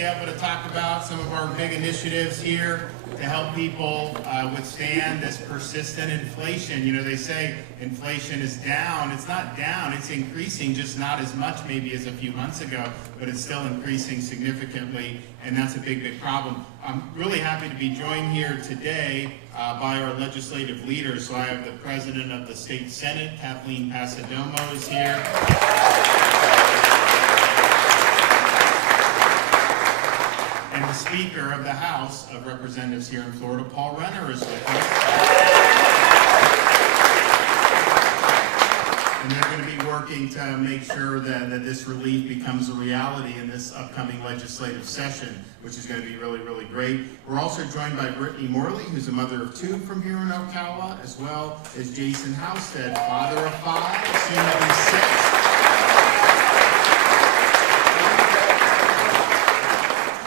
be able to talk about some of our big initiatives here to help people withstand this persistent inflation. You know, they say inflation is down. It's not down, it's increasing, just not as much maybe as a few months ago, but it's still increasing significantly, and that's a big, big problem. I'm really happy to be joined here today by our legislative leaders. So I have the President of the State Senate, Kathleen Passidomo, is here. And the Speaker of the House of Representatives here in Florida, Paul Renner, is with us. And they're going to be working to make sure that this relief becomes a reality in this upcoming legislative session, which is going to be really, really great. We're also joined by Brittany Morley, who's a mother of 2 from here in Ocala, as well as Jason Housestead, father of 5, soon to be 6.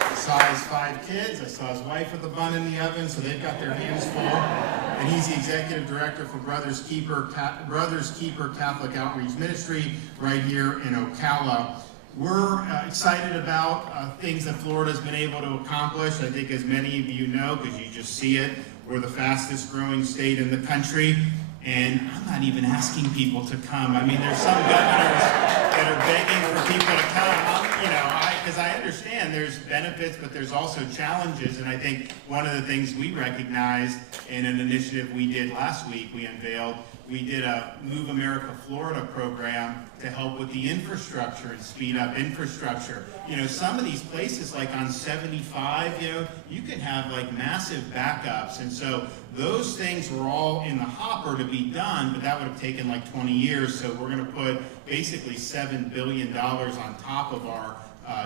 I saw his 5 kids. I saw his wife with a bun in the oven, so they've got their hands full. And he's the executive director for Brothers Keeper Catholic Outreach Ministry right here in Ocala. We're excited about things that Florida's been able to accomplish. I think as many of you know, because you just see it, we're the fastest growing state in the country. And I'm not even asking people to come. I mean, there's some governors that are begging for people to come. Because I understand there's benefits, but there's also challenges. And I think one of the things we recognized in an initiative we did last week, we did a Move America Florida program to help with the infrastructure and speed up infrastructure. You know, some of these places, like on 75, you can have like massive backups. And so those things were all in the hopper to be done, but that would have taken like 20 years. So we're going to put basically $7 billion on top of our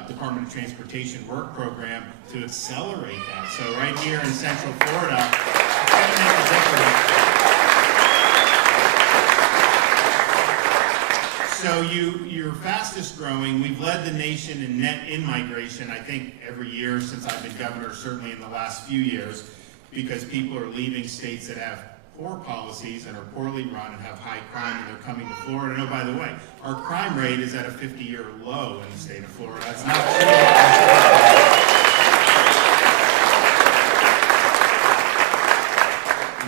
Department of Transportation work program to accelerate that. So right here in Central Florida, it's going to make a difference. So you're fastest growing. We've led the nation in net in-migration, I think, every year since I've been governor, certainly in the last few years, because people are leaving states that have poor policies and are poorly run and have high crime, and they're coming to Florida. And oh, by the way, our crime rate is at a 50-year low in the state of Florida. That's not true.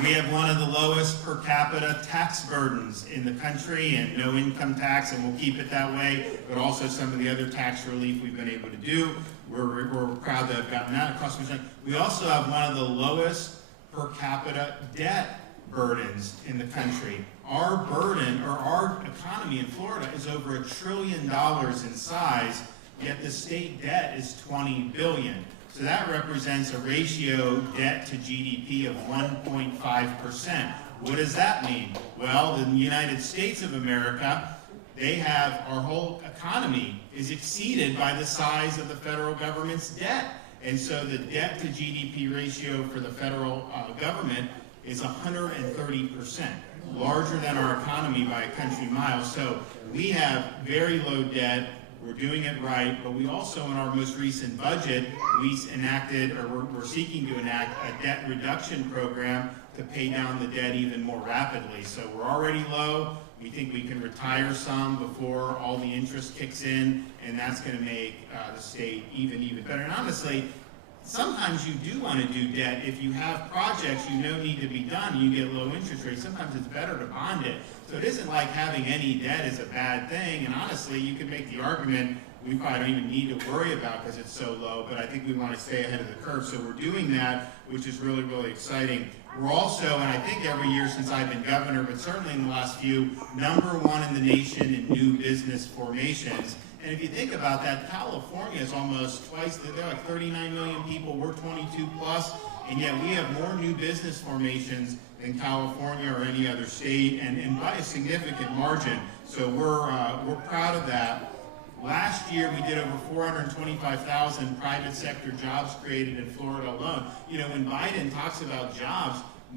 We have one of the lowest per capita tax burdens in the country, and no income tax, and we'll keep it that way, but also some of the other tax relief we've been able to do. We're proud to have gotten that across the country. We also have one of the lowest per capita debt burdens in the country. Our burden, or our economy in Florida, is over $1 trillion in size, yet the state debt is $20 billion. So that represents a ratio debt to GDP of 1.5%. What does that mean? Well, in the United States of America, our whole economy is exceeded by the size of the federal government's debt. And so the debt to GDP ratio for the federal government is 130%, larger than our economy by a country mile. So we have very low debt. We're doing it right, but we also, in our most recent budget, we're seeking to enact a debt reduction program to pay down the debt even more rapidly. So we're already low. We think we can retire some before all the interest kicks in, and that's going to make the state even better. And honestly, sometimes you do want to do debt. If you have projects you know need to be done, and you get low interest rates, sometimes it's better to bond it. So it isn't like having any debt is a bad thing, and honestly, you can make the argument we probably don't even need to worry about because it's so low, but I think we want to stay ahead of the curve. So we're doing that, which is really, really exciting. We're also, and I think every year since I've been governor, but certainly in the last few, #1 in the nation in new business formations. And if you think about that, California is almost twice, they're like 39 million people, we're 22 plus, and yet we have more new business formations than California or any other state, and by a significant margin. So we're proud of that. Last year, we did over 425,000 private sector jobs created in Florida alone. You know, when Biden talks about jobs, a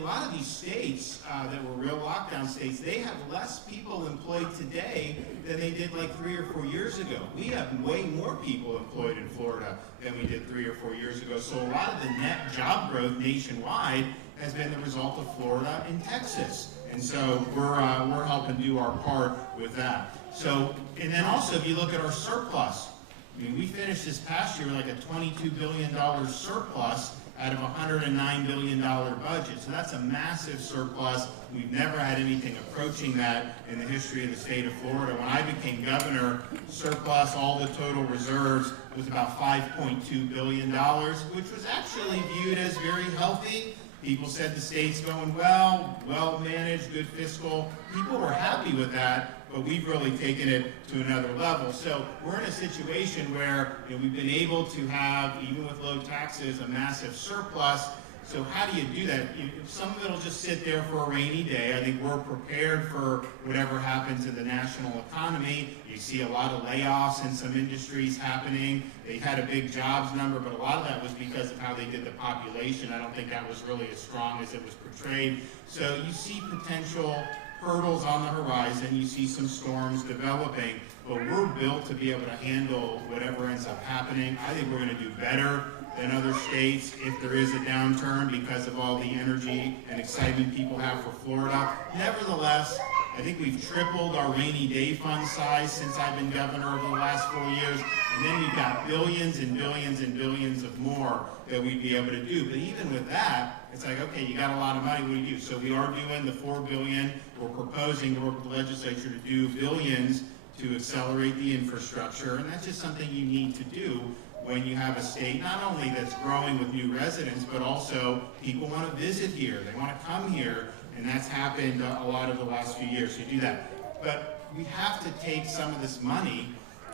lot of these states that were real lockdown states, they have less people employed today than they did like 3 or 4 years ago. We have way more people employed in Florida than we did 3 or 4 years ago. So a lot of the net job growth nationwide has been the result of Florida and Texas. And so we're helping do our part with that. So, and then also if you look at our surplus, I mean, finished this past year with like a $22 billion surplus out of a $109 billion budget. So that's a massive surplus. We've never had anything approaching that in the history of the state of Florida. When I became governor, surplus, all the total reserves, was about $5.2 billion, which was actually viewed as very healthy. People said the state's going well, well-managed, good fiscal. People were happy with that, but we've really taken it to another level. So we're in a situation where we've been able to have, even with low taxes, a massive surplus. So how do you do that? Some of it will just sit there for a rainy day. I think we're prepared for whatever happens in the national economy. You see a lot of layoffs in some industries happening. They had a big jobs number, but a lot of that was because of how they did the population. I don't think that was really as strong as it was portrayed. So you see potential hurdles on the horizon. You see some storms developing, but we're built to be able to handle whatever ends up happening. I think we're going to do better than other states if there is a downturn because of all the energy and excitement people have for Florida. Nevertheless, I think we've tripled our rainy day fund size since I've been governor over the last 4 years. And then we've got billions and billions and billions of more that we'd be able to do. But even with that, it's like, okay, you got a lot of money, what do you do? So we are doing the $4 billion. We're proposing to work with the legislature to do billions to accelerate the infrastructure. And that's just something you need to do when you have a state not only that's growing with new residents, but also people want to visit here. They want to come here. And that's happened a lot of the last few years. So you do that. But we have to take some of this money,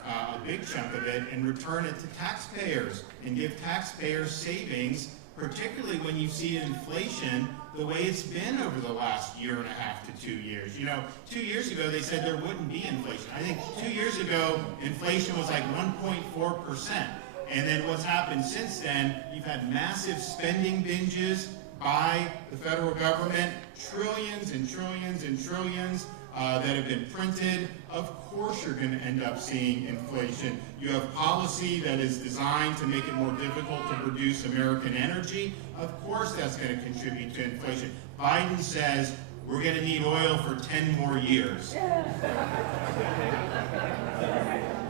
a big chunk of it, and return it to taxpayers and give taxpayers savings, particularly when you see inflation the way it's been over the last year and a half to 2 years. 2 years ago they said there wouldn't be inflation. I think 2 years ago inflation was like 1.4%. And then what's happened since then, you've had massive spending binges by the federal government, trillions and trillions and trillions that have been printed. Of course you're going to end up seeing inflation. You have policy that is designed to make it more difficult to produce American energy. Of course that's going to contribute to inflation. Biden says we're going to need oil for 10 more years.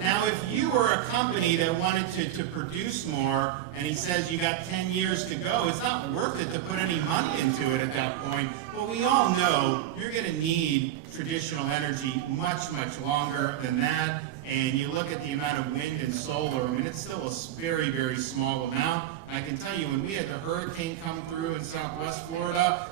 Now, if you were a company that wanted to produce more, and he says you got 10 years to go, it's not worth it to put any money into it at that point. But we all know you're going to need traditional energy much, much longer than that. And you look at the amount of wind and solar, I mean, it's still a very, very small amount. And I can tell you, when we had the hurricane come through in Southwest Florida,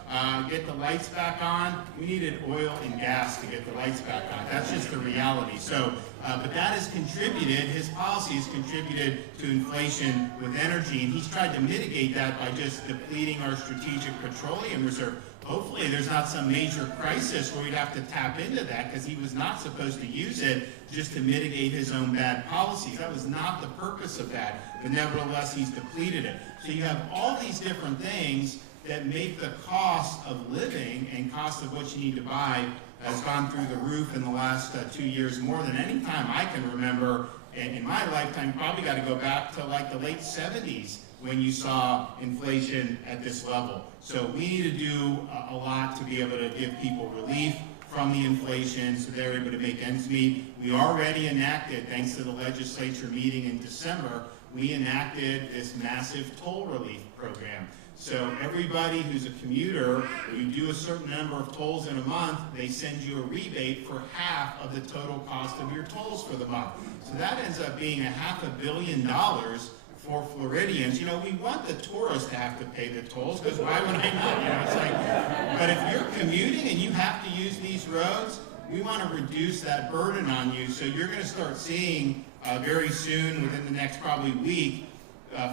get the lights back on, we needed oil and gas to get the lights back on. That's just the reality. So, but that has contributed, his policy has contributed to inflation with energy, and he's tried to mitigate that by just depleting our strategic petroleum reserve. Hopefully there's not some major crisis where we'd have to tap into that, because he was not supposed to use it just to mitigate his own bad policies. That was not the purpose of that, but nevertheless he's depleted it. So you have all these different things that make the cost of living and cost of what you need to buy has gone through the roof in the last 2 years, more than any time I can remember in my lifetime. Probably got to go back to like the late 70s when you saw inflation at this level. So we need to do a lot to be able to give people relief from the inflation so they're able to make ends meet. We already enacted, thanks to the legislature meeting in December, we enacted this massive toll relief program. So everybody who's a commuter, you do a certain number of tolls in a month, they send you a rebate for half of the total cost of your tolls for the month. So that ends up being $500 million for Floridians. We want the tourists to have to pay the tolls, because why would I not? It's like, but if you're commuting and you have to use these roads, we want to reduce that burden on you. So you're going to start seeing very soon, within the next probably week,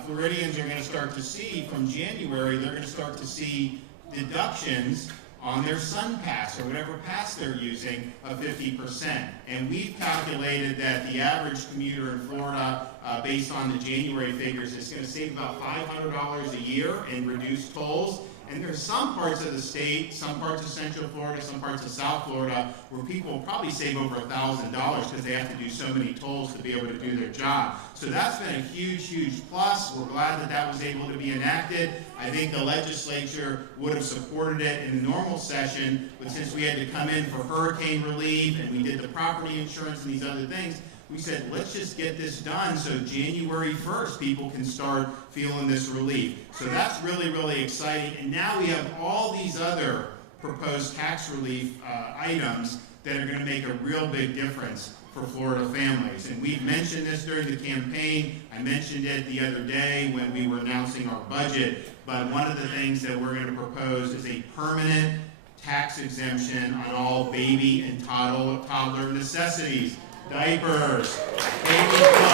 Floridians are going to start to see, from January, they're going to start to see deductions on their Sun Pass or whatever pass they're using of 50%. And we've calculated that the average commuter in Florida, based on the January figures, is going to save about $500 a year in reduced tolls. And there's some parts of the state, some parts of Central Florida, some parts of South Florida, where people will probably save over $1,000 because they have to do so many tolls to be able to do their job. So that's been a huge, huge plus. We're glad that that was able to be enacted. I think the legislature would have supported it in the normal session, but since we had to come in for hurricane relief and we did the property insurance and these other things, we said, let's just get this done so January 1st people can start feeling this relief. So that's really, really exciting. And now we have all these other proposed tax relief items that are going to make a real big difference for Florida families. And we've mentioned this during the campaign. I mentioned it the other day when we were announcing our budget. But one of the things that we're going to propose is a permanent tax exemption on all baby and toddler necessities. Diapers, baby clothes,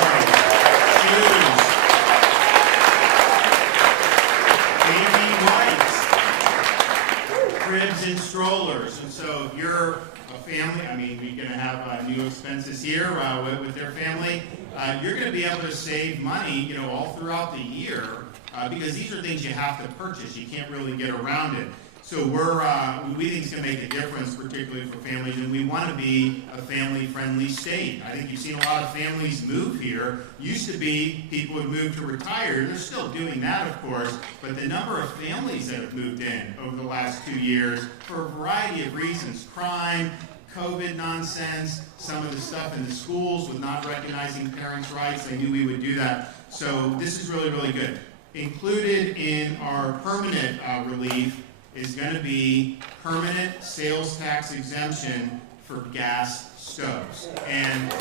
shoes, baby wipes, cribs and strollers. And so if you're a family, I mean, we're going to have new expenses here with their family. You're going to be able to save money, all throughout the year because these are things you have to purchase. You can't really get around it. So we think it's going to make a difference, particularly for families, and we want to be a family-friendly state. I think you've seen a lot of families move here. Used to be people would move to retire. They're still doing that, of course, but the number of families that have moved in over the last 2 years for a variety of reasons, crime, COVID nonsense, some of the stuff in the schools with not recognizing parents' rights, they knew we would do that. So this is really, really good. Included in our permanent relief is going to be permanent sales tax exemption for gas stoves. And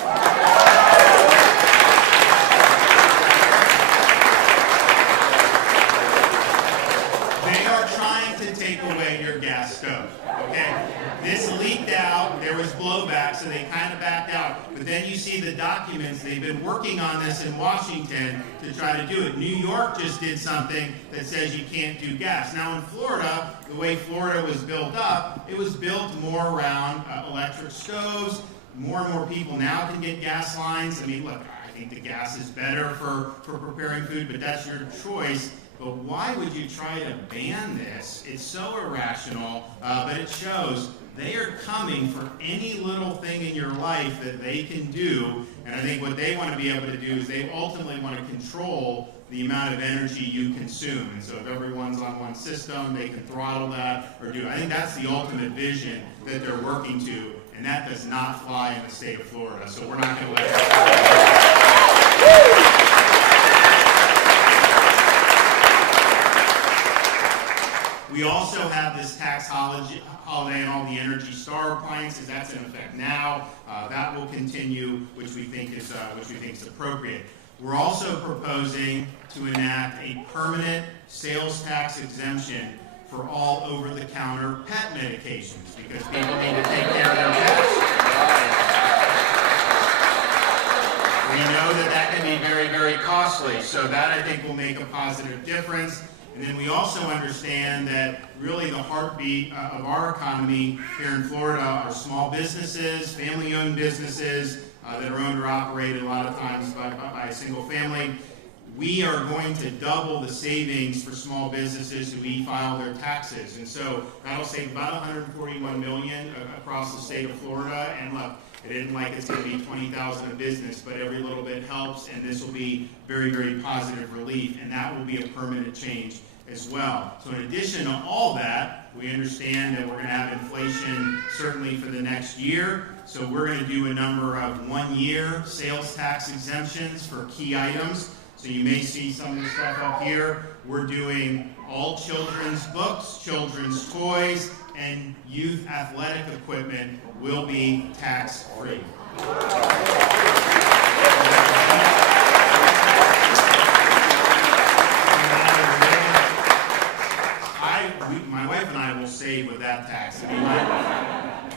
they are trying to take away your gas stove. Okay? This leaked out, there was blowback, so they kind of backed out. But then you see the documents, they've been working on this in Washington to try to do it. New York just did something that says you can't do gas. Now in Florida, the way Florida was built up, it was built more around electric stoves. More and more people now can get gas lines. I mean, look, I think the gas is better for preparing food, but that's your choice. But why would you try to ban this? It's so irrational, but it shows they are coming for any little thing in your life that they can do. And I think what they want to be able to do is they ultimately want to control the amount of energy you consume. And so if everyone's on one system, they can throttle that or do it. I think that's the ultimate vision that they're working to, and that does not fly in the state of Florida. So we're not going to let that. We also have this tax holiday on all the Energy Star appliances. That's in effect now. That will continue, which we think is appropriate. We're also proposing to enact a permanent sales tax exemption for all over-the-counter pet medications because people need to take care of their pets. We know that can be very, very costly. So that I think will make a positive difference. And then we also understand that really the heartbeat of our economy here in Florida are small businesses, family-owned businesses that are owned or operated a lot of times by a single family. We are going to double the savings for small businesses who e-file their taxes. And so that'll save about $141 million across the state of Florida. And look, it isn't like it's going to be $20,000 a business, but every little bit helps, and this will be very, very positive relief, and that will be a permanent change as well. So in addition to all that, we understand that we're going to have inflation certainly for the next year, so we're going to do a number of one-year sales tax exemptions for key items. So you may see some of the stuff up here. We're doing all children's books, children's toys, and youth athletic equipment will be tax-free. My wife and I will save with that tax. I mean,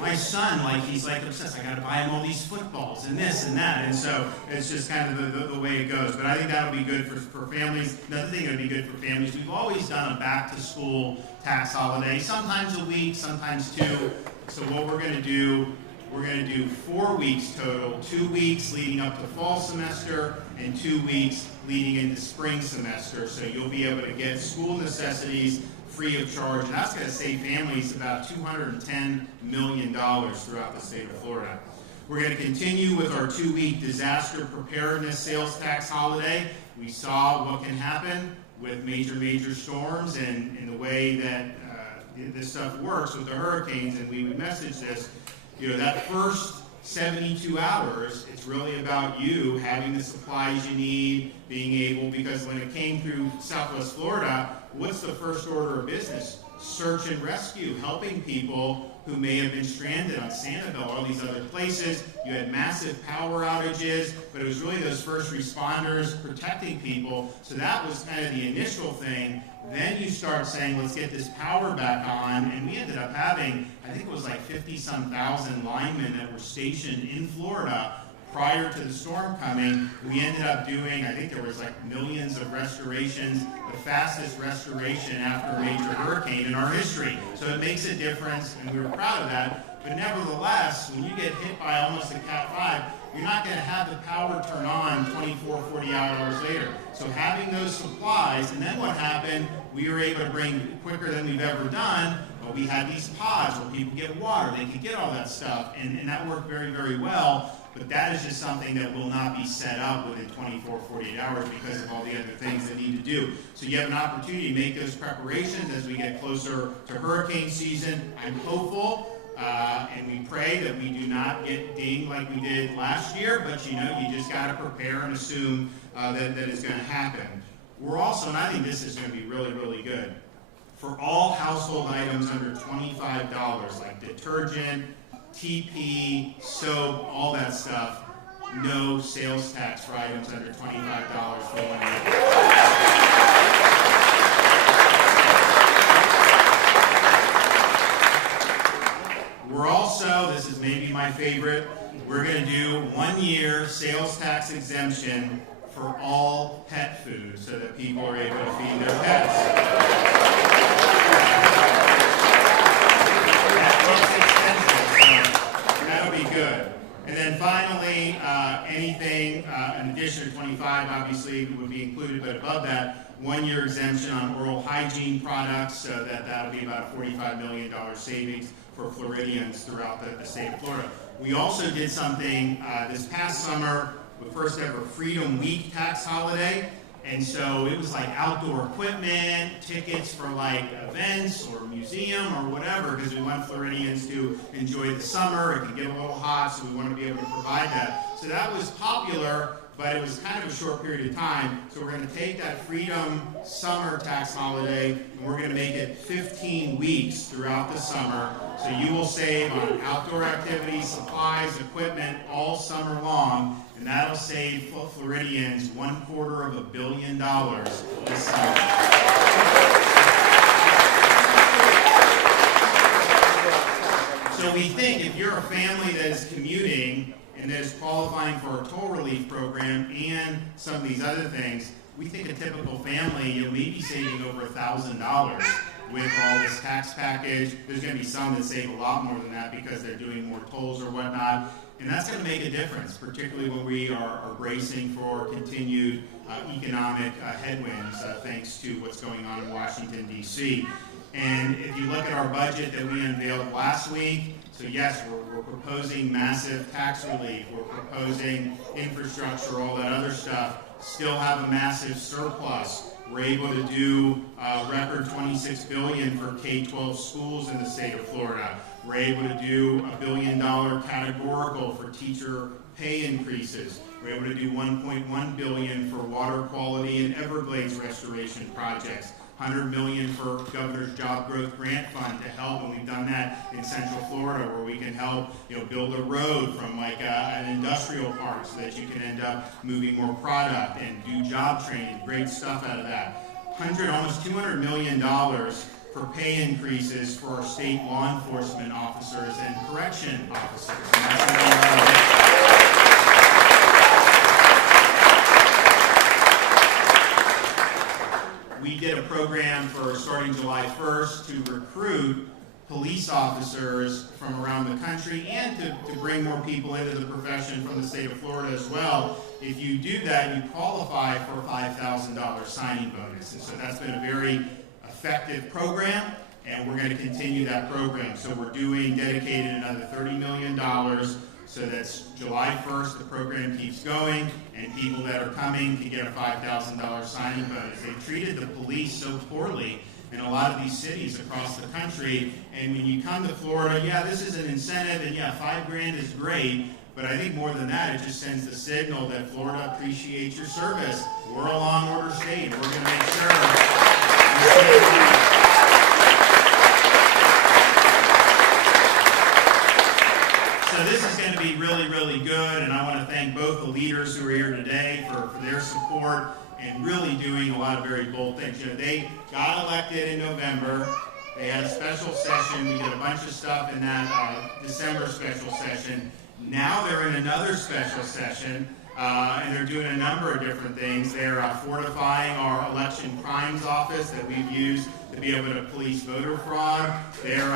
my son, he's obsessed. I got to buy him all these footballs and this and that, and so it's just kind of the way it goes. But I think that'll be good for families. Another thing that'll be good for families. We've always done a back-to-school tax holiday, sometimes a week, sometimes two. So what we're going to do, we're going to do 4 weeks total, 2 weeks leading up to fall semester and 2 weeks leading into spring semester. So you'll be able to get school necessities free of charge. And that's going to save families about $210 million throughout the state of Florida. We're going to continue with our 2-week disaster preparedness sales tax holiday. We saw what can happen with major storms and the way that this stuff works with the hurricanes, and we would message this. That first 72 hours, it's really about you having the supplies you need, being able, because when it came through Southwest Florida, what's the first order of business? Search and rescue, helping people who may have been stranded on Sanibel, all these other places. You had massive power outages, but it was really those first responders protecting people. So that was kind of the initial thing. Then you start saying, let's get this power back on, and we ended up having, I think it was like 50-some thousand linemen that were stationed in Florida prior to the storm coming. We ended up doing, I think there was like millions of restorations, the fastest restoration after a major hurricane in our history. So it makes a difference, and we were proud of that. But nevertheless, when you get hit by almost a Cat 5, you're not going to have the power turn on 24, 40 hours later. So having those supplies, and then what happened, we were able to bring quicker than we've ever done, but we had these pods where people get water, they could get all that stuff, and that worked very, very well. But that is just something that will not be set up within 24, 48 hours because of all the other things that need to do. So you have an opportunity to make those preparations as we get closer to hurricane season. I'm hopeful, and we pray that we do not get dinged like we did last year, but you know, you just got to prepare and assume that it's going to happen. We're also, and I think this is going to be really, really good, for all household items under $25, like detergent, TP, soap, all that stuff, no sales tax for items under $25 for 1 year. We're also, this is maybe my favorite, we're going to do 1 year sales tax exemption for all pet food so that people are able to feed their pets. Good. And then finally, anything in addition to 25 obviously would be included, but above that, 1 year exemption on oral hygiene products, so that'll be about a $45 million savings for Floridians throughout the state of Florida. We also did something this past summer, the first ever Freedom Week tax holiday. And so it was like outdoor equipment, tickets for like events or museum or whatever, because we want Floridians to enjoy the summer. It can get a little hot, so we want to be able to provide that. So that was popular, but it was kind of a short period of time. So we're going to take that Freedom Summer tax holiday, and we're going to make it 15 weeks throughout the summer. So you will save on outdoor activities, supplies, equipment all summer long. And that'll save Floridians $250 million this summer. So we think if you're a family that is commuting and that is qualifying for a toll relief program and some of these other things, we think a typical family, you'll maybe saving over $1,000 with all this tax package. There's going to be some that save a lot more than that because they're doing more tolls or whatnot. And that's going to make a difference, particularly when we are bracing for continued economic headwinds thanks to what's going on in Washington, D.C. And if you look at our budget that we unveiled last week, so yes, we're proposing massive tax relief, we're proposing infrastructure, all that other stuff, still have a massive surplus. We're able to do record $26 billion for K-12 schools in the state of Florida. We're able to do $1 billion categorical for teacher pay increases. We're able to do $1.1 billion for water quality and Everglades restoration projects. $100 million for Governor's Job Growth Grant Fund to help, and we've done that in Central Florida, where we can help, build a road from like an industrial park so that you can end up moving more product and do job training. Great stuff out of that. Almost $200 million for pay increases for our state law enforcement officers and correction officers. And that's we did a program for starting July 1st to recruit police officers from around the country and to bring more people into the profession from the state of Florida as well. If you do that, you qualify for a $5,000 signing bonus. And so that's been a very effective program, and we're going to continue that program. So we're dedicated another $30 million. So that's July 1st, the program keeps going, and people that are coming can get a $5,000 signing bonus. They treated the police so poorly, in a lot of these cities across the country. And when you come to Florida, yeah, this is an incentive, and yeah, $5,000 is great. But I think more than that, it just sends the signal that Florida appreciates your service. We're a law and order state. We're going to make sure you stay. So this is going to be really, really good, and I want to thank both the leaders who are here today for their support and really doing a lot of very bold things. You know, they got elected in November. They had a special session. We did a bunch of stuff in that December special session. Now they're in another special session, and they're doing a number of different things. They're fortifying our election crimes office that we've used to be able to police voter fraud. They're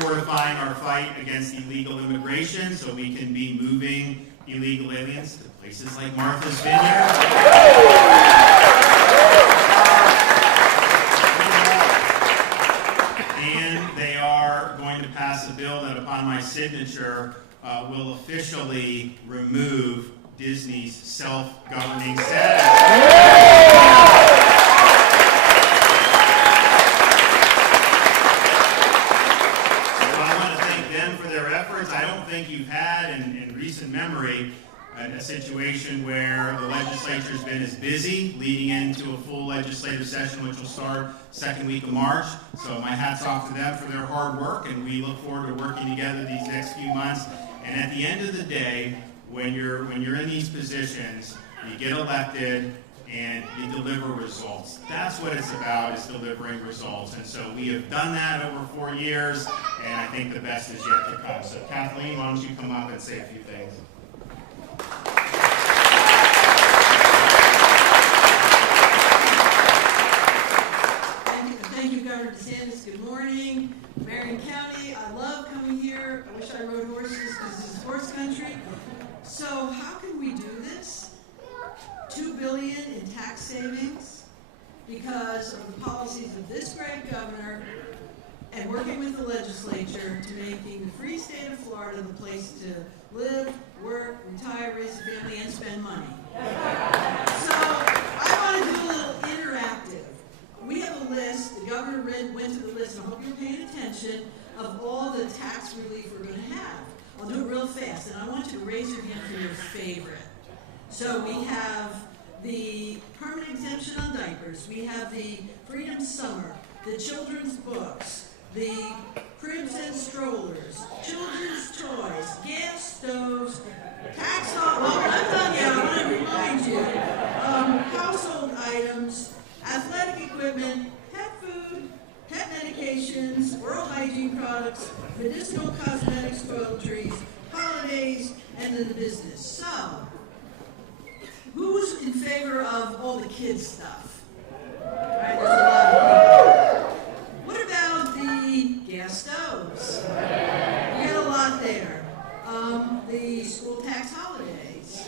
fortifying our fight against illegal immigration so we can be moving illegal aliens to places like Martha's Vineyard. And they are going to pass a bill that, upon my signature, will officially remove Disney's self-governing status. You've had in recent memory a situation where the legislature's been as busy leading into a full legislative session, which will start second week of March. So my hat's off to them for their hard work, and we look forward to working together these next few months. And at the end of the day, when you're in these positions, you get elected and you deliver results. That's what it's about, is delivering results. And so we have done that over 4 years, and I think the best is yet to come. So Kathleen, why don't you come up and say a few things? Thank you, Governor DeSantis. Good morning. Marion County, I love coming here. I wish I rode horses because this is horse country. So how can we do this? $2 billion in tax savings because of the policies of this great governor and working with the legislature to making the free state of Florida the place to live, work, retire, raise a family, and spend money. So I want to do a little interactive. We have a list. The governor went to the list, and I hope you're paying attention, of all the tax relief we're going to have. I'll do it real fast, and I want you to raise your hand for your favorite. So we have the permanent exemption on diapers, we have the Freedom Summer, the children's books, the cribs and strollers, children's toys, gas stoves, tax off, well, I'm done yet, I want to remind you, household items, athletic equipment, pet food, pet medications, oral hygiene products, medicinal cosmetics, toiletries, holidays, and then the business. So, who's in favor of all the kids' stuff? Right, there's a lot of people. What about the gas stoves? You get a lot there. The school tax holidays.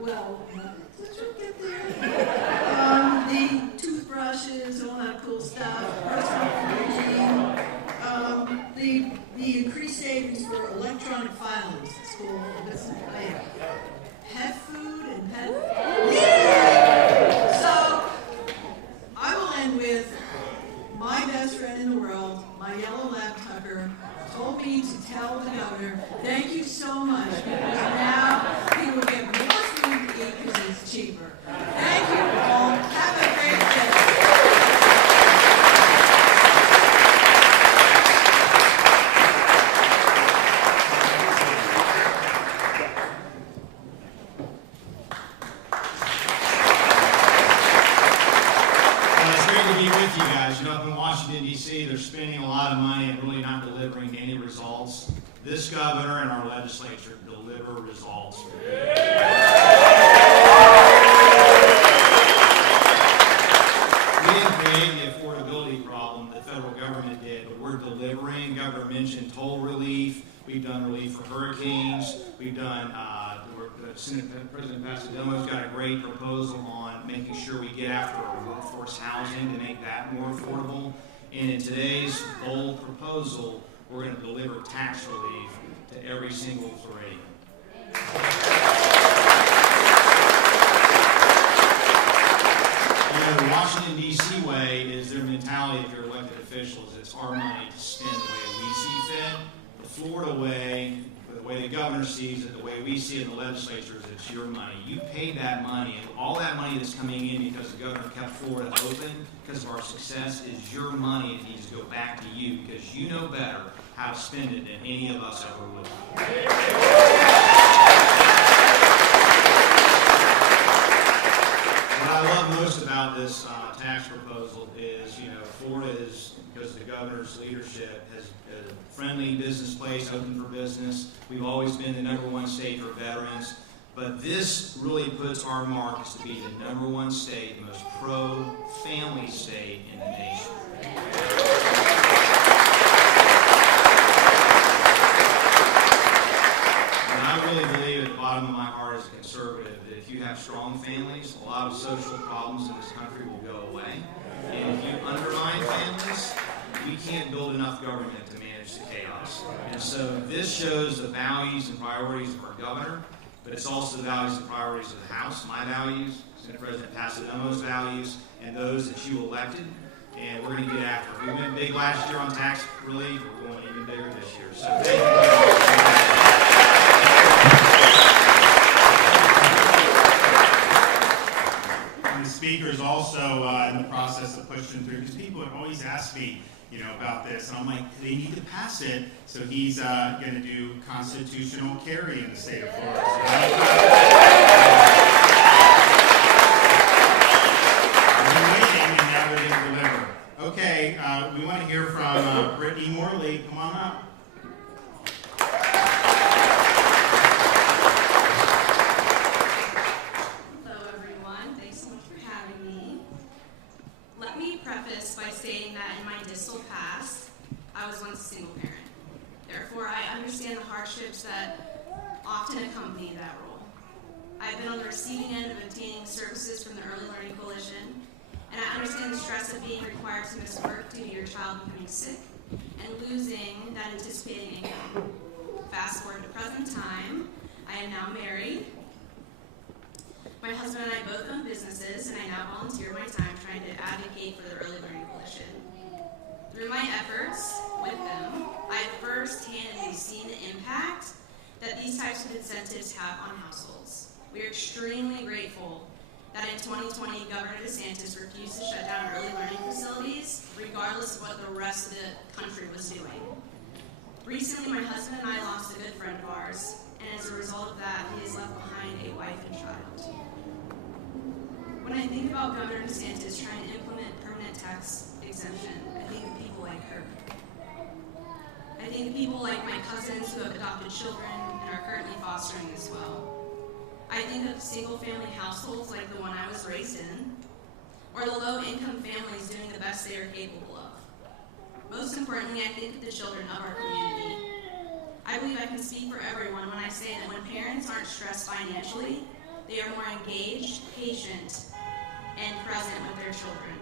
Well, let's get there. The toothbrushes, all that cool stuff. Personal hygiene. The increased savings for electronic filings at school. Pet food and pet. So I will end with my best friend in the world, my yellow lab Tucker, told me to tell the governor, thank you so much, because now he will get more food to eat because it's cheaper. Thank you all. Have a great day. They're spending a lot of money and really not delivering any results. This governor and our legislature deliver results. We didn't create the affordability problem the federal government did, but we're delivering. Governor mentioned toll relief. We've done relief for hurricanes. We've done, President Passidomo's got a great proposal on making sure we get after our workforce housing to make that more affordable. And in today's bold proposal, we're going to deliver tax relief to every single Floridian. Washington, D.C. way is their mentality if you're elected officials. It's our money to spend the way we see fit. The Florida way, the way the governor sees it, the way we see it in the legislature is it's your money. You paid that money, and all that money that's coming in because the governor kept Florida open because of our success is your money. It needs to go back to you because you know better how to spend it than any of us ever would. What I love most about this tax proposal is, Florida is, because of the governor's leadership, has a friendly business place, open for business. We've always been the #1 state for veterans. But this really puts our mark as to be the #1 state, the most pro-family state in the nation. And I really believe at the bottom of my heart as a conservative that if you have strong families, a lot of social problems in this country will go away. And if you undermine families, we can't build enough government to manage the chaos. And so this shows the values and priorities of our governor, but it's also the values and priorities of the House, my values, Senate President Passidomo's values, and those that you elected. And we're going to get after it. We went big last year on tax relief. We're going even bigger this year. So thank you very much. And the speaker is also in the process of pushing through, because people have always asked me, about this, and I'm like, they need to pass it, so he's going to do constitutional carry in the state of Florida. So we've been waiting, and now they're going to deliver. Okay, we want to hear from Brittany Morley. Come on up. Hello, everyone. Thanks so much for having me. Let me preface by stating that in my distal past, I was once a single parent. Therefore, I understand the hardships that often accompany that role. I've been on the receiving end of obtaining services from the Early Learning Coalition, and I understand the stress of being required to miss work due to your child becoming sick and losing that anticipated income. Fast forward to present time, I am now married. My husband and I both own businesses, and I now volunteer my time trying to advocate for the Early Learning Coalition. Through my efforts with them, I have firsthand seen the impact that these types of incentives have on households. We are extremely grateful that in 2020, Governor DeSantis refused to shut down early learning facilities, regardless of what the rest of the country was doing. Recently, my husband and I lost a good friend of ours, and as a result of that, he has left behind a wife and child. When I think about Governor DeSantis trying to implement permanent tax exemption, I think of people like her. I think of people like my cousins who have adopted children and are currently fostering as well. I think of single-family households like the one I was raised in, or the low-income families doing the best they are capable of. Most importantly, I think of the children of our community. I believe I can speak for everyone when I say that when parents aren't stressed financially, they are more engaged, patient, and present with their children.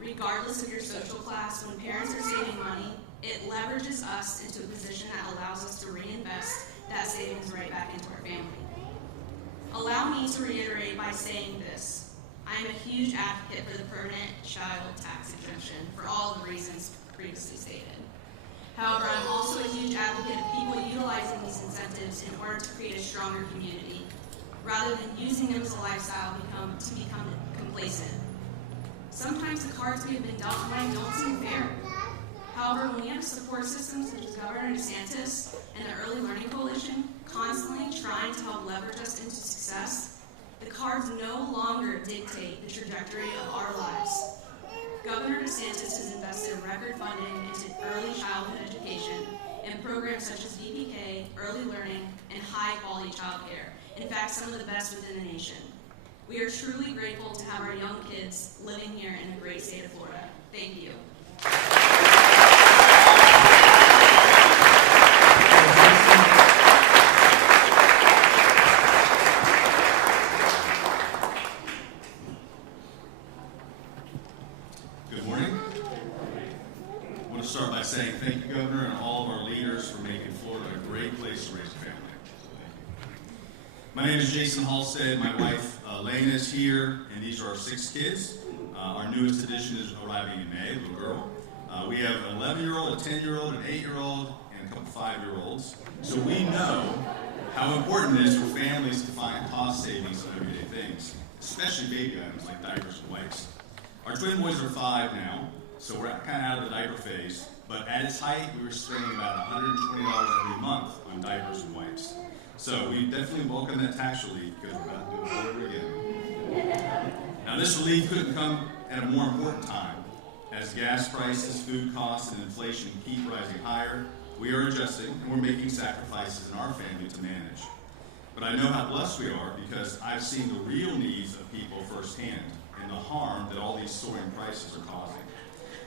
Regardless of your social class, when parents are saving money, it leverages us into a position that allows us to reinvest that savings right back into our family. Allow me to reiterate by saying this. I am a huge advocate for the permanent child tax exemption for all the reasons previously stated. However, I'm also a huge advocate of people utilizing these incentives in order to create a stronger community, rather than using them as a lifestyle to become complacent. Sometimes the cards we have been dealt in don't seem fair. However, when we have support systems such as Governor DeSantis and the Early Learning Coalition constantly trying to help leverage us into success, the cards no longer dictate the trajectory of our lives. Governor DeSantis has invested record funding into early childhood education and programs such as VPK, early learning, and high-quality childcare. In fact, some of the best within the nation. We are truly grateful to have our young kids living here in the great state of Florida. Thank you. Good morning. I want to start by saying thank you, Governor, and all of our leaders for making Florida a great place to raise a family. My name is Jason Halstead. My wife, Lane, is here, and these are our 6 kids. Our newest addition is arriving in May, a little girl. We have an 11-year-old, a 10-year-old, an 8-year-old, and a couple 5-year-olds. So we know how important it is for families to find cost savings on everyday things, especially baby items like diapers and wipes. Our twin boys are 5 now, so we're kind of out of the diaper phase, but at its height, we were spending about $120 every month on diapers and wipes. So we definitely welcome that tax relief because we're about to do it all over again. Now this relief couldn't come at a more important time. As gas prices, food costs, and inflation keep rising higher, we are adjusting and we're making sacrifices in our family to manage. But I know how blessed we are because I've seen the real needs of people firsthand and the harm that all these soaring prices are causing.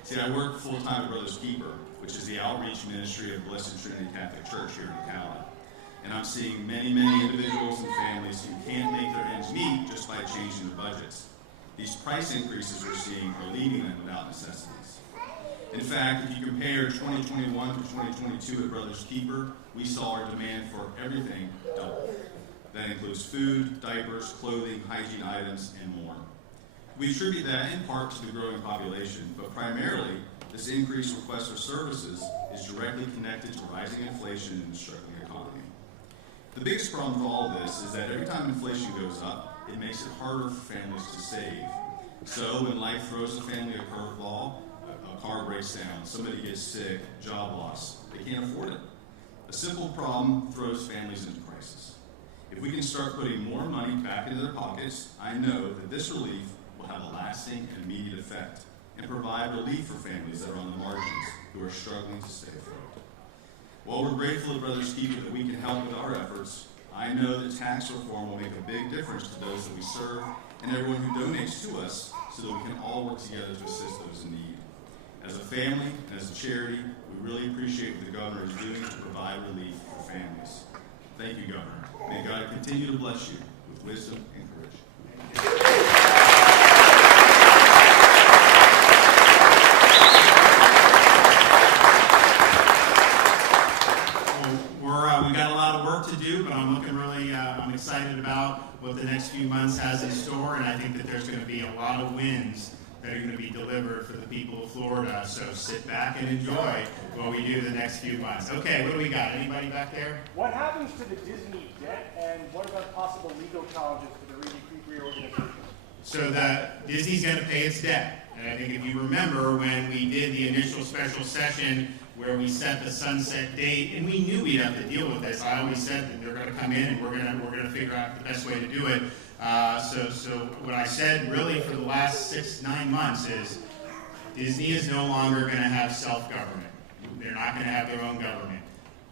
See, I work full-time at Brothers Keeper, which is the outreach ministry of Blessed Trinity Catholic Church here in Ocala. And I'm seeing many, many individuals and families who can't make their ends meet just by changing their budgets. These price increases we're seeing are leaving them without necessities. In fact, if you compare 2021 to 2022 at Brothers Keeper, we saw our demand for everything double. That includes food, diapers, clothing, hygiene items, and more. We attribute that in part to the growing population, but primarily, this increased request for services is directly connected to rising inflation and the struggling economy. The biggest problem with all of this is that every time inflation goes up, it makes it harder for families to save. So when life throws a family a curveball, a car breaks down, somebody gets sick, job loss, they can't afford it. A simple problem throws families into crisis. If we can start putting more money back into their pockets, I know that this relief will have a lasting and immediate effect and provide relief for families that are on the margins who are struggling to stay afloat. While we're grateful at Brothers Keeper that we can help with our efforts, I know that tax reform will make a big difference to those that we serve and everyone who donates to us so that we can all work together to assist those in need. As a family and as a charity, we really appreciate what the Governor is doing to provide relief for families. Thank you, Governor. May God continue to bless you with wisdom and courage. We got a lot of work to do, but I'm excited about what the next few months has in store, and I think that there's going to be a lot of wins that are going to be delivered for the people of Florida. So sit back and enjoy what we do the next few months. Okay, what do we got? Anybody back there? What happens to the Disney debt, and what about possible legal challenges for the reorganization? So Disney's going to pay its debt. And I think if you remember when we did the initial special session where we set the sunset date, and we knew we'd have to deal with this. I always said that they're going to come in and we're going to figure out the best way to do it. So what I said really for the last 6-9 months is Disney is no longer going to have self-government. They're not going to have their own government.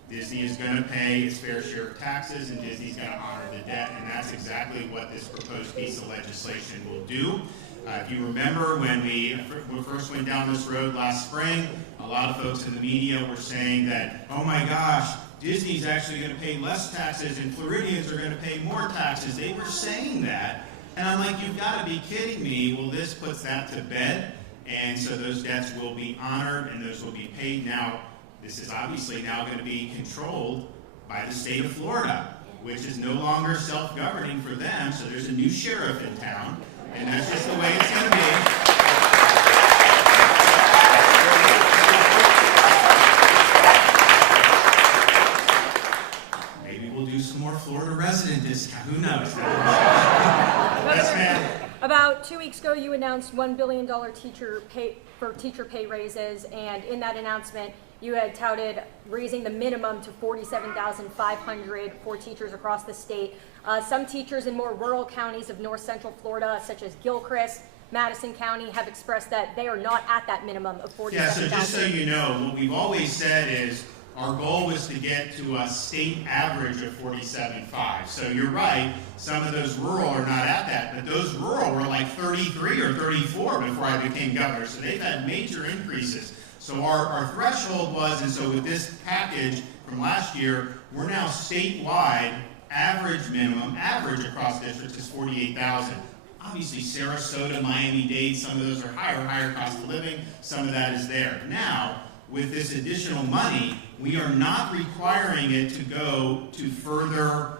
Disney is going to pay its fair share of taxes, and Disney's going to honor the debt, and that's exactly what this proposed piece of legislation will do. If you remember when we first went down this road last spring, a lot of folks in the media were saying that, oh my gosh, Disney's actually going to pay less taxes and Floridians are going to pay more taxes. They were saying that, and I'm like, you've got to be kidding me. Well, this puts that to bed, and so those debts will be honored and those will be paid. Now, this is obviously now going to be controlled by the state of Florida, which is no longer self-governing for them, so there's a new sheriff in town. And that's just the way it's going to be. Maybe we'll do some more Florida resident discount. Who knows? Yes, ma'am. About 2 weeks ago, you announced $1 billion teacher pay raises, and in that announcement, you had touted raising the minimum to $47,500 for teachers across the state. Some teachers in more rural counties of north central Florida, such as Gilchrist, Madison County, have expressed that they are not at that minimum of $47,000. Yeah, so just so you know, what we've always said is our goal was to get to a state average of $47,500. So you're right, some of those rural are not at that, but those rural were like 33 or 34 before I became governor. So they've had major increases. So our threshold was, and so with this package from last year, we're now statewide average across districts is $48,000. Obviously, Sarasota, Miami-Dade, some of those are higher cost of living. Some of that is there. Now, with this additional money, we are not requiring it to go to further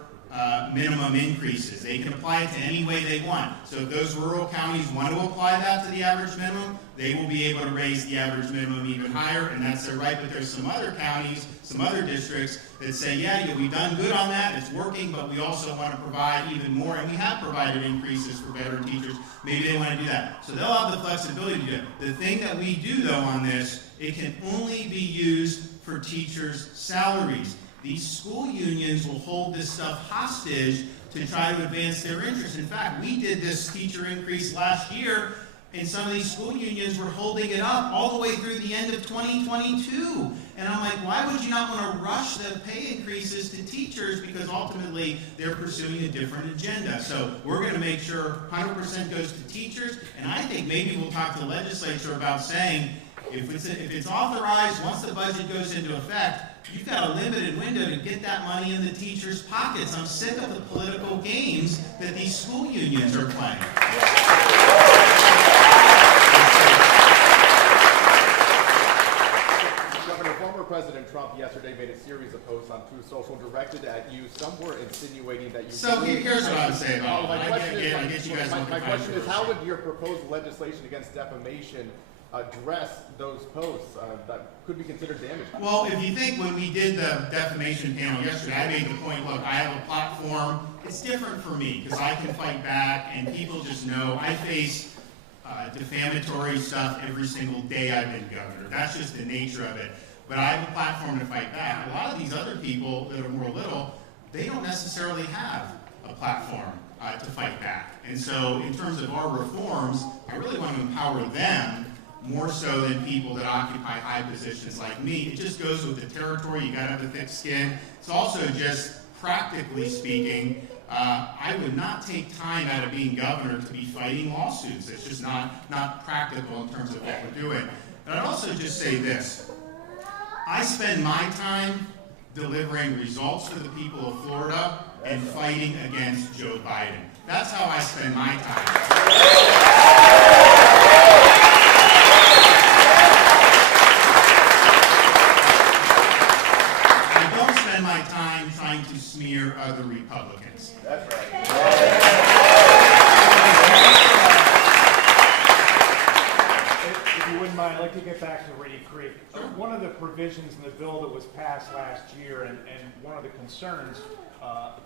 minimum increases. They can apply it to any way they want. So if those rural counties want to apply that to the average minimum, they will be able to raise the average minimum even higher, and that's their right. But there's some other counties, some other districts that say, yeah, we've done good on that, it's working, but we also want to provide even more, and we have provided increases for veteran teachers. Maybe they want to do that. So they'll have the flexibility to do it. The thing that we do, though, on this, it can only be used for teachers' salaries. These school unions will hold this stuff hostage to try to advance their interests. In fact, we did this teacher increase last year, and some of these school unions were holding it up all the way through the end of 2022. And I'm like, why would you not want to rush the pay increases to teachers? Because ultimately, they're pursuing a different agenda. So we're going to make sure 100% goes to teachers, and I think maybe we'll talk to the legislature about saying, if it's authorized, once the budget goes into effect, you've got a limited window to get that money in the teachers' pockets. I'm sick of the political games that these school unions are playing. Governor, former President Trump yesterday made a series of posts on Truth Social directed at you. Some were insinuating that you... So here's what I would say about it. My question is, how would your proposed legislation against defamation address those posts that could be considered damaging? Well, if you think when we did the defamation panel yesterday, I made the point, look, I have a platform. It's different for me because I can fight back, and people just know I face defamatory stuff every single day I've been governor. That's just the nature of it. But I have a platform to fight back. A lot of these other people that are more little, they don't necessarily have a platform to fight back. And so in terms of our reforms, I really want to empower them more so than people that occupy high positions like me. It just goes with the territory. You got to have a thick skin. It's also just practically speaking, I would not take time out of being governor to be fighting lawsuits. It's just not practical in terms of what we're doing. And I'd also just say this. I spend my time delivering results for the people of Florida and fighting against Joe Biden. That's how I spend my time. My time trying to smear other Republicans. That's right. If you wouldn't mind, I'd like to get back to Reedy Creek. One of the provisions in the bill that was passed last year, and one of the concerns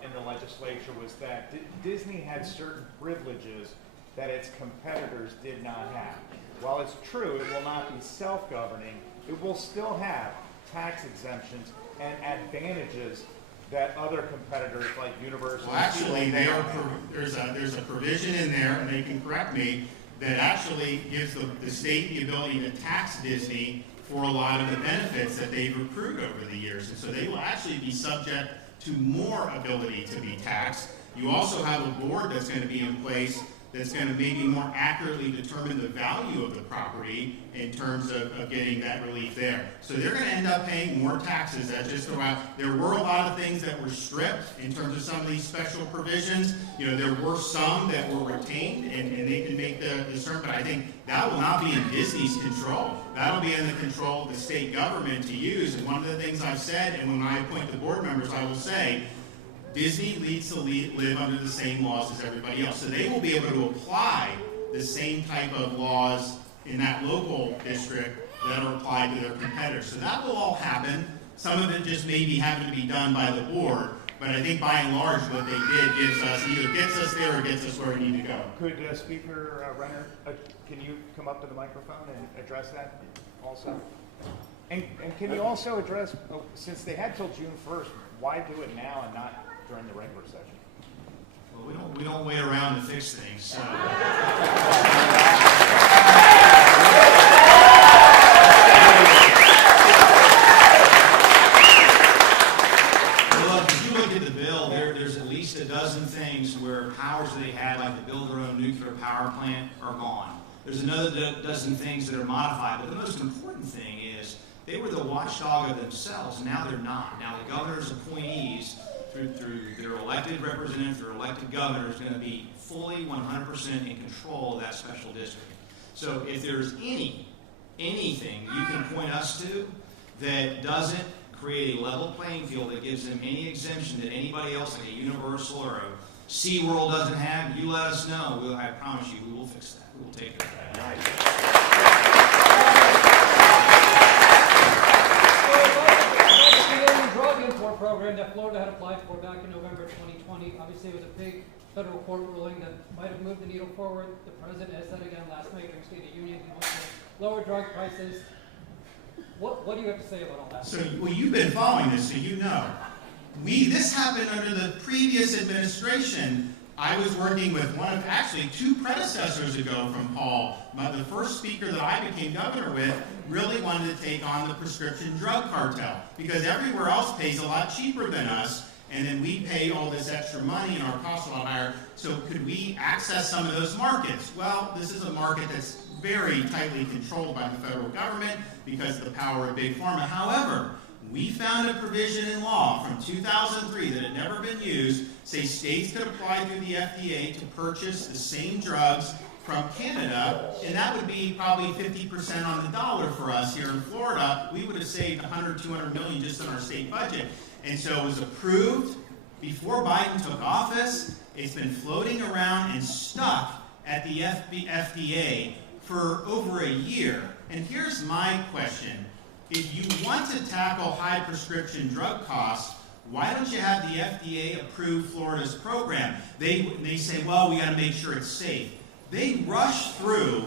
in the legislature was that Disney had certain privileges that its competitors did not have. While it's true it will not be self-governing, it will still have tax exemptions and advantages that other competitors like universities... Well, actually, there's a provision in there, and they can correct me, that actually gives the state the ability to tax Disney for a lot of the benefits that they've accrued over the years. And so they will actually be subject to more ability to be taxed. You also have a board that's going to be in place that's going to maybe more accurately determine the value of the property in terms of getting that relief there. So they're going to end up paying more taxes. That's just around. There were a lot of things that were stripped in terms of some of these special provisions. You know, there were some that were retained, and they can make the discernment. But I think that will not be in Disney's control. That'll be in the control of the state government to use. And one of the things I've said, and when I appoint the board members, I will say, Disney needs to live under the same laws as everybody else. So they will be able to apply the same type of laws in that local district that are applied to their competitors. So that will all happen. Some of it just may be having to be done by the board, but I think by and large what they did either gets us there or gets us where we need to go. Could Speaker Renner, can you come up to the microphone and address that also? And can you also address, since they had till June 1st, why do it now and not during the regular session? Well, we don't wait around to fix things. So. If you look at the bill, there's at least a dozen things where powers they had, like to build their own nuclear power plant, are gone. There's another dozen things that are modified, but the most important thing is they were the watchdog of themselves, and now they're not. Now the governor's appointees, through their elected representatives, their elected governor, is going to be fully 100% in control of that special district. So if there's anything you can point us to that doesn't create a level playing field that gives them any exemption that anybody else, like a Universal or a SeaWorld doesn't have, you let us know. I promise you, we will fix that. We will take care of that. The drug import program that Florida had applied for back in November 2020, obviously it was a big federal court ruling that might have moved the needle forward. The president has said again last night during State of the Union he wants to lower drug prices. What do you have to say about all that? So, well, you've been following this, so you know. This happened under the previous administration. I was working with actually two predecessors ago from Paul. The first speaker that I became governor with really wanted to take on the prescription drug cartel because everywhere else pays a lot cheaper than us, and then we pay all this extra money and our costs are a lot higher. So could we access some of those markets? Well, this is a market that's very tightly controlled by the federal government because of the power of Big Pharma. However, we found a provision in law from 2003 that had never been used, say states could apply through the FDA to purchase the same drugs from Canada, and that would be probably 50% on the dollar for us here in Florida. We would have saved 100, 200 million just in our state budget. And so it was approved before Biden took office. It's been floating around and stuck at the FDA for over a year. And here's my question. If you want to tackle high prescription drug costs, why don't you have the FDA approve Florida's program? They say, well, we got to make sure it's safe. They rush through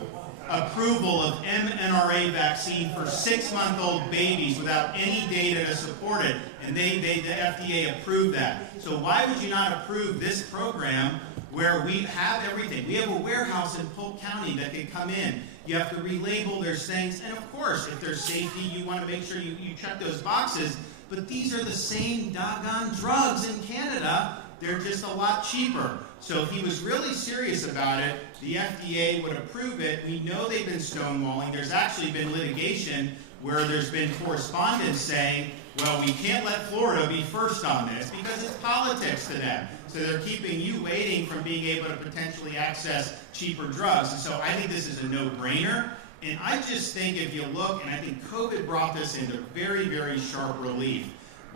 approval of mRNA vaccine for 6-month-old babies without any data to support it, and the FDA approved that. So why would you not approve this program where we have everything? We have a warehouse in Polk County that can come in. You have to relabel, there's things, and of course, if there's safety, you want to make sure you check those boxes, but these are the same doggone drugs in Canada. They're just a lot cheaper. So if he was really serious about it, the FDA would approve it. We know they've been stonewalling. There's actually been litigation where there's been correspondence saying, well, we can't let Florida be first on this because it's politics to them. So they're keeping you waiting from being able to potentially access cheaper drugs. And so I think this is a no-brainer. And I just think if you look, and I think COVID brought this into very, very sharp relief,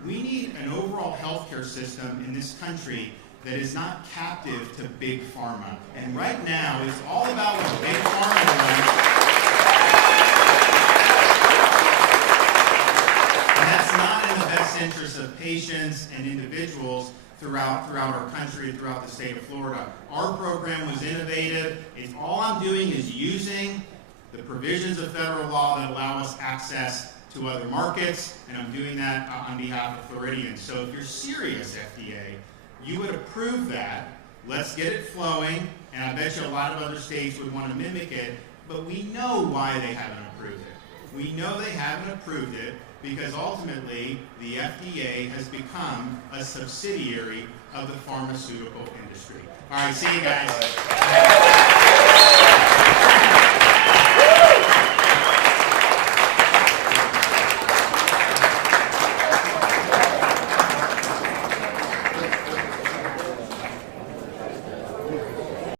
we need an overall healthcare system in this country that is not captive to Big Pharma. And right now, it's all about what Big Pharma wants. And that's not in the best interest of patients and individuals throughout our country, throughout the state of Florida. Our program was innovative. All I'm doing is using the provisions of federal law that allow us access to other markets, and I'm doing that on behalf of Floridians. So if you're serious, FDA, you would approve that. Let's get it flowing, and I bet you a lot of other states would want to mimic it, but we know why they haven't approved it. We know they haven't approved it because ultimately the FDA has become a subsidiary of the pharmaceutical industry. All right, see you guys.